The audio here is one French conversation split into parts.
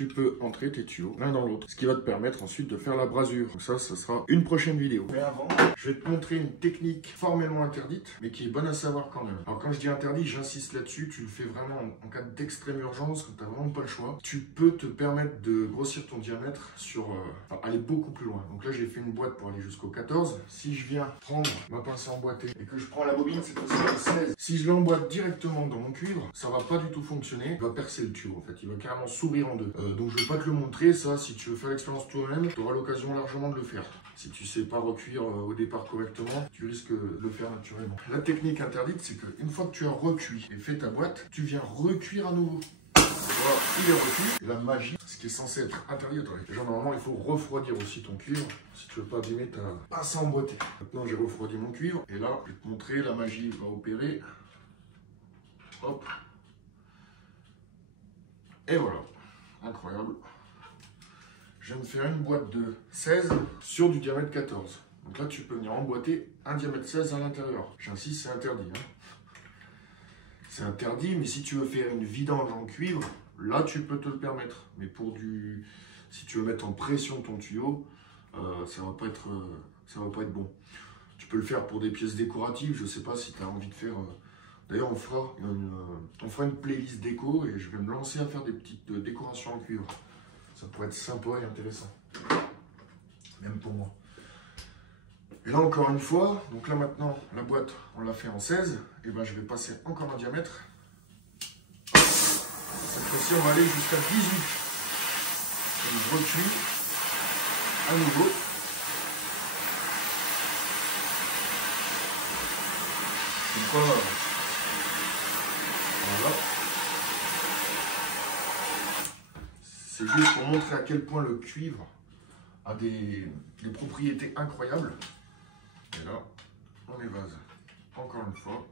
tu peux entrer tes tuyaux l'un dans l'autre, ce qui va te permettre ensuite de faire la brasure. Donc ça sera une prochaine vidéo. Mais avant, je vais te montrer une technique formellement interdite, mais qui est bonne à savoir quand même. Alors quand je dis interdit, j'insiste là-dessus, tu le fais vraiment en cas d'extrême urgence, quand tu n'as vraiment pas le choix. Tu peux te permettre de grossir ton diamètre sur, aller beaucoup plus loin. Donc là, j'ai fait une boîte pour aller jusqu'au 14. Si je viens prendre ma pince emboîtée et que je prends la bobine, c'est aussi à 16. Si je l'emboîte directement dans mon cuivre, ça va pas du tout fonctionner. Il va percer le tuyau en fait, il va carrément s'ouvrir en deux. Donc je vais pas te le montrer, ça, si tu veux faire l'expérience toi-même, tu auras l'occasion largement de le faire. Si tu sais pas recuire au départ correctement, tu risques de le faire naturellement. La technique interdite, c'est qu'une fois que tu as recuit et fait ta boîte, tu viens recuire à nouveau. Voilà, il est recuit. La magie, ce qui est censé être interdit, déjà normalement il faut refroidir aussi ton cuivre si tu veux pas abîmer ta pince à emboîter. Maintenant j'ai refroidi mon cuivre et là je vais te montrer, la magie va opérer. Hop. Et voilà, incroyable. Je viens de faire une boîte de 16 sur du diamètre 14. Donc là tu peux venir emboîter un diamètre 16 à l'intérieur. J'insiste, c'est interdit. C'est interdit, mais si tu veux faire une vidange en cuivre, là tu peux te le permettre. Mais pour du, si tu veux mettre en pression ton tuyau, ça va pas être bon. Tu peux le faire pour des pièces décoratives. Je sais pas si tu as envie de faire. D'ailleurs, on fera une playlist déco et je vais me lancer à faire des petites décorations en cuivre. Ça pourrait être sympa et intéressant, même pour moi. Et là encore une fois, donc là maintenant la boîte on l'a fait en 16, et ben je vais passer encore un diamètre. Cette fois-ci on va aller jusqu'à 18. Et je recuis à nouveau. Donc voilà. C'est juste pour montrer à quel point le cuivre a des propriétés incroyables. Et là, on évase. Encore une fois.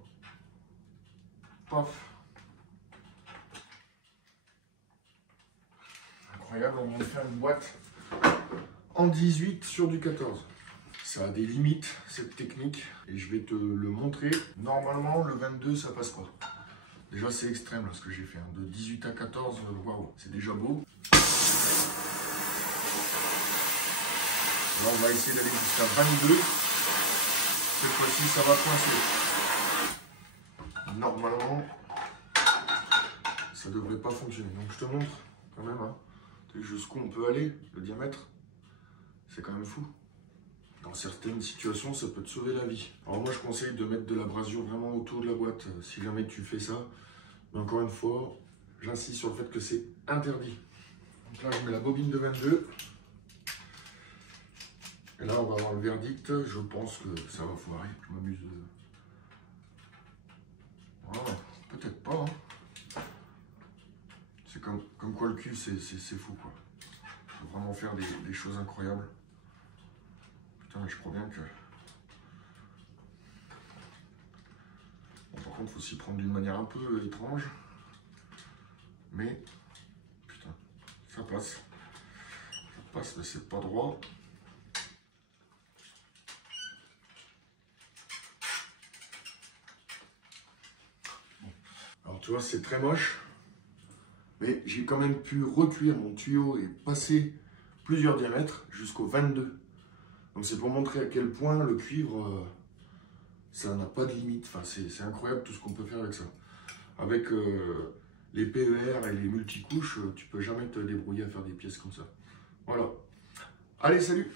Paf. Incroyable, on vient de faire une boîte en 18 sur du 14. Ça a des limites, cette technique, et je vais te le montrer. Normalement, le 22, ça passe pas. Déjà, c'est extrême là, ce que j'ai fait. De 18 à 14, waouh, c'est déjà beau. Là, on va essayer d'aller jusqu'à 22. Cette fois-ci, ça va coincer. Normalement, ça devrait pas fonctionner. Donc, je te montre quand même jusqu'où on peut aller. Le diamètre, c'est quand même fou. Dans certaines situations, ça peut te sauver la vie. Alors moi, je conseille de mettre de la brasure vraiment autour de la boîte, si jamais tu fais ça. Mais encore une fois, j'insiste sur le fait que c'est interdit. Donc là, je mets la bobine de 22. Et là, on va avoir le verdict. Je pense que ça va foirer. Je m'amuse. Voilà, peut-être pas. C'est comme quoi le cuivre, c'est fou, quoi. Il faut vraiment faire des choses incroyables. Putain, mais je crois bien que... Bon, par contre, il faut s'y prendre d'une manière un peu étrange. Mais, putain, ça passe. Ça passe, mais c'est pas droit. Bon. Alors, tu vois, c'est très moche. Mais j'ai quand même pu recuire mon tuyau et passer plusieurs diamètres jusqu'au 22. Donc c'est pour montrer à quel point le cuivre, ça n'a pas de limite. Enfin, c'est incroyable tout ce qu'on peut faire avec ça. Avec les PER et les multicouches, tu peux jamais te débrouiller à faire des pièces comme ça. Voilà. Allez, salut!